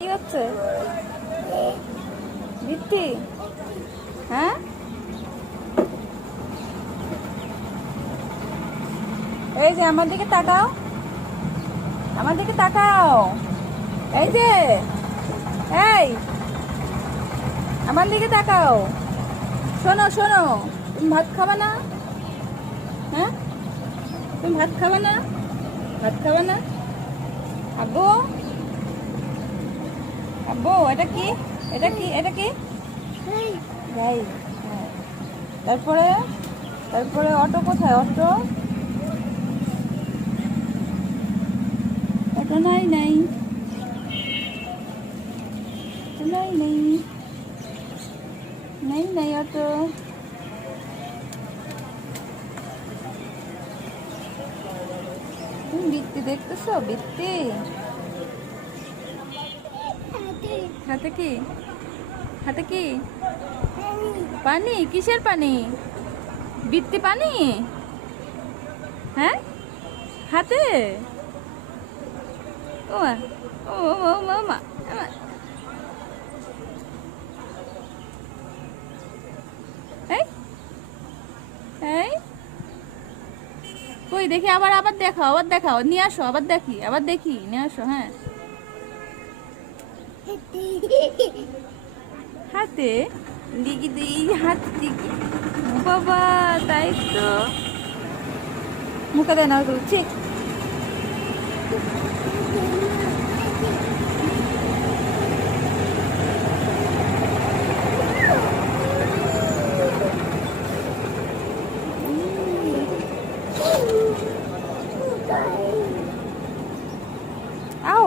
কি হচ্ছে বৃত্তি? হ্যাঁ, এই যে আমার দিকে তাকাও, আমার দিকে তাকাও। এই যে, এই আমার দিকে তাকাও। শোনো শোনো, তুমি ভাত খাবে না? হ্যাঁ, তুমি ভাত খাবে না? ভাত খাবে না? আব্বু, আব্বু, এটা কি? এটা কি? এটা কি? যাই। হ্যাঁ। তারপরে, তারপরে অটো কোথায়? অটো, অটো নাই, নাই নাই, নেই নেই, নেই অটো। তুমি বৃত্তি দেখতেছো? বৃত্তি হাতে কি? হাতে কি? পানি? কিসের পানি? বৃত্তি পানি? হ্যাঁ, হাতে? ও মা, ও ও মা, মা, মা। এই, এই কই দেখি, আবার আবার দেখাও, আবার দেখাও, নিয়ে আসো, আবার দেখি, আবার দেখি, নিয়ে আসো। হ্যাঁ, হাতে দিকে দিই, হাত দিকে। ও বাবা, তাই তো। মুখে দেয় না ওগুলো, ঠিক। আও,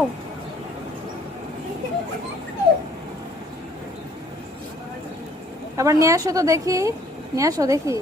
আবার নিয়ে আসো তো দেখি, নিয়ে আসো দেখি।